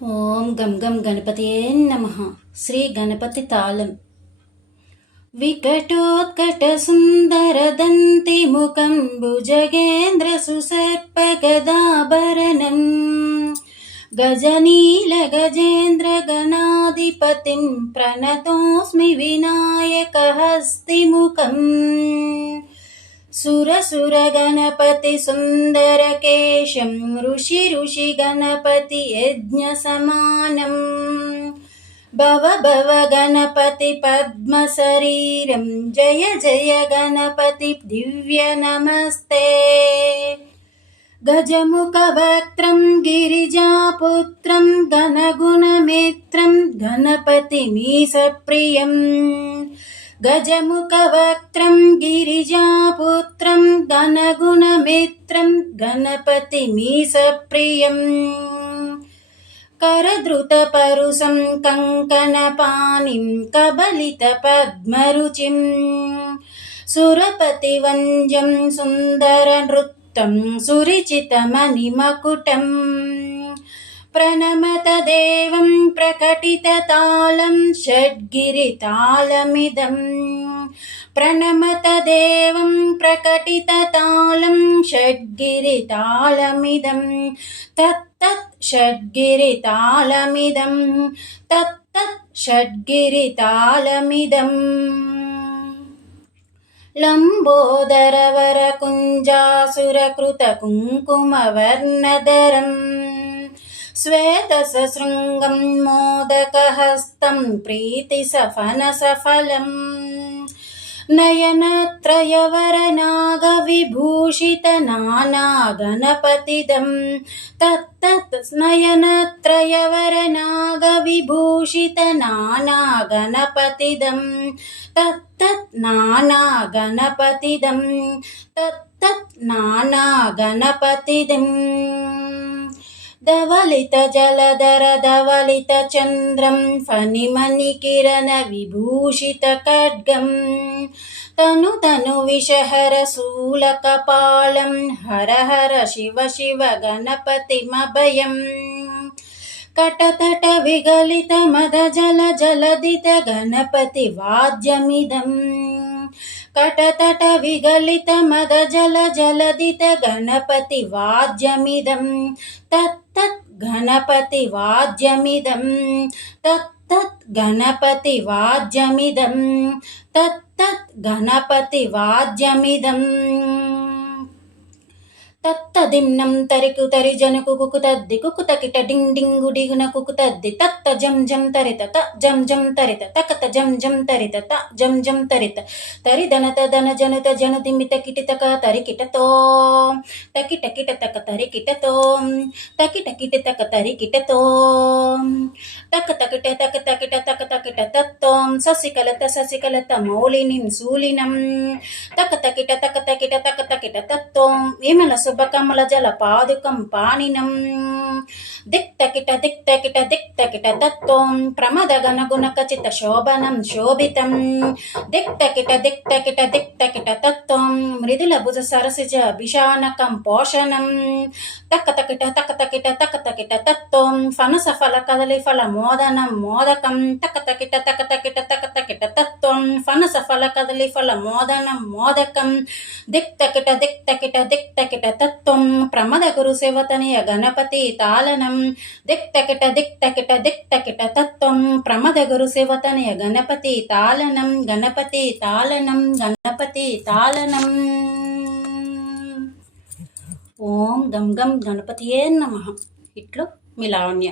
ఓం గం గం గణపతియే నమః. శ్రీ గణపతి తాళం. వికటోత్కట సుందరదంతి ముఖం భుజగేంద్ర సుసర్ప గదాభరణం గజనీల గజేంద్ర గణాధిపతిం ప్రణతోస్మి వినాయక హస్తిముఖం సురసుర గణపతి సుందరకేశం ఋషి ఋషి గణపతి యజ్ఞ సమానం భవ భవ గణపతి పద్మ శరీరం జయ జయ గణపతి దివ్య నమస్తే గజముఖ వక్త్రం గిరిజాపుత్రం గణగుణమిత్రం గణపతి మీసప్రియం గజముఖ వక్త్రం గిరిజాపుత్రం గణగుణమిత్రం గణపతి మీసప్రియం కరధృత పరుసం కంకణపాణిం కబలిత పద్మరుచిం సురపతి వంజం సుందర నృత్తం సురిచితమణిమకుటం ప్రణమత దేవం ప్రకటిత తాళం షడ్గిరితాళమిదం ప్రణమత దేవం ప్రకటిత తాళం షడ్గిరితాళమిదం తత్తత్ షడ్గిరితాళమిదం తత్తత్ షడ్గిరితాళమిదం లంబోదరవర కుంజాసురకృత కుంకుమవర్ణధరం శ్వేతసశృంగం మోదకహస్తం ప్రీతిసఫనసఫలం నయనత్రయవరనాగవిభూషిత నానాగణపతిదం తత్తత్ నయనత్రయవరనాగవిభూషిత నానాగణపతిదం తత్తత్ నానాగణపతిదం తత్తత్ నానాగణపతిదం ధవళిత జలధర ధవళిత చంద్రం ఫణిమణికిరణ విభూషిత ఖడ్గం తను తను విషహర శూలకపాలం హర హర శివ శివ గణపతిమభయం కటతట విగలిత మద జల జలదిత గణపతి వాద్యమిదం కటతట విగలిత మద జల జలదిత గణపతి వాద్యమిదం తత్తత్ గణపతి వాద్యమిదం తత్తత్ గణపతి వాద్యమిదం తత్తత్ గణపతి వాద్యమిదం తత్తదిన్నం తరికు తరి జనకు కుకుతద్ది కుకుతకిట డింగ్ డింగు డిగున కుకుతద్ది తత్త జం జం తరిత త జం జం తరిత తకత జం జం తరిత త జం జం తరిత తరి ధనత ధన జనుత జను దిమిత కిటితక తరికిటతో తకిట కిట తక తరికిటతో తకిట కిటితక తరికిటతో తక తకిట తక తకిట తక తకిట తత్వం ససికలత మౌలినిం శూలినం తక తకిట తక తకిట తక తకిట తత్వం విమల శుభకమల జల పాదుకం పానినం దిక్తకిట దిక్తకిట దిక్తకిట తత్వం ప్రమద గణగుణ ఖచిత శోభనం శోభితం దిక్తకిట దిక్తకిట దిక్తకిట తత్వం మృదుల భుజ సరసిజ విషానకం పోషణం తక్కతకిట తక్కతకిట తక్కతకిట తత్వం ఫనస ఫల కదలి ఫల మోదనం మోదకం తక్కతకిట తక్కతకిట తక్కతకిట తత్వం ఫనస ఫల కదలి ఫల మోదనం మోదకం దిక్తకిట దిక్తకిట దిక్తకిట తత్వం ప్రమద గురు సేవతనయ గణపతి తాళనం దిక్తకిట దిక్తకిట దిక్తకిట తత్వం ప్రమద గురు సేవతనయ గణపతి తాళనం గణపతి తాళనం గణపతి తాళనం. ఓం గం గం గణపతియే నమః. ఇట్లు మీ లావణ్య.